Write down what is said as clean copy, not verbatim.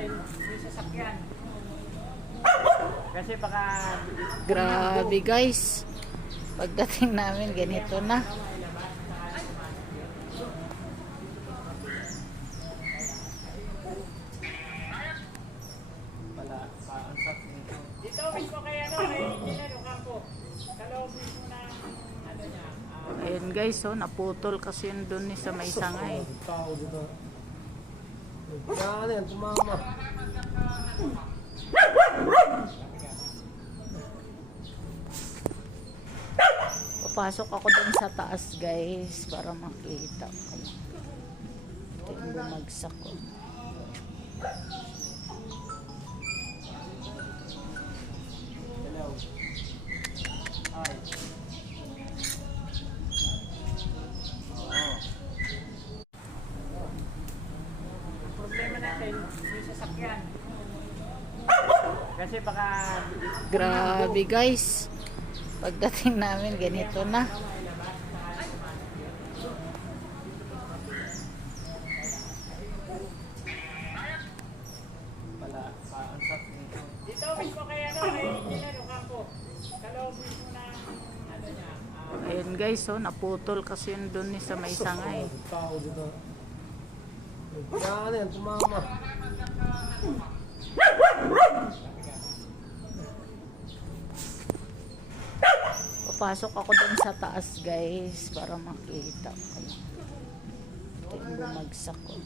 natin yung sasakyan. Kasi baka... Grabe guys. Pagdating namin ganito na. Dito mismo kay Engineer Ocampo. Sa loob mismo ng ano niya. Ayun guys, oh, naputol kasi yun dun sa may sangay. Tao dito. Yan, yan, tumama. Papasok ako dun sa taas guys para makita ko. Ito yung bumagsak ko. Hello. Hi. Ang problema natin yung sasakyan. Kasi baka... Grabe guys. Pagdating namin ganito na. Dito mismo kay Engineer Ocampo. Sa loob mismo ng ano niya. Ayun guys, oh, naputol kasi yun dun sa may sangay. Tao dito. Yan, yan, tumama. Papasok ako dun sa taas guys para makita ko. Ito yung bumagsak ko.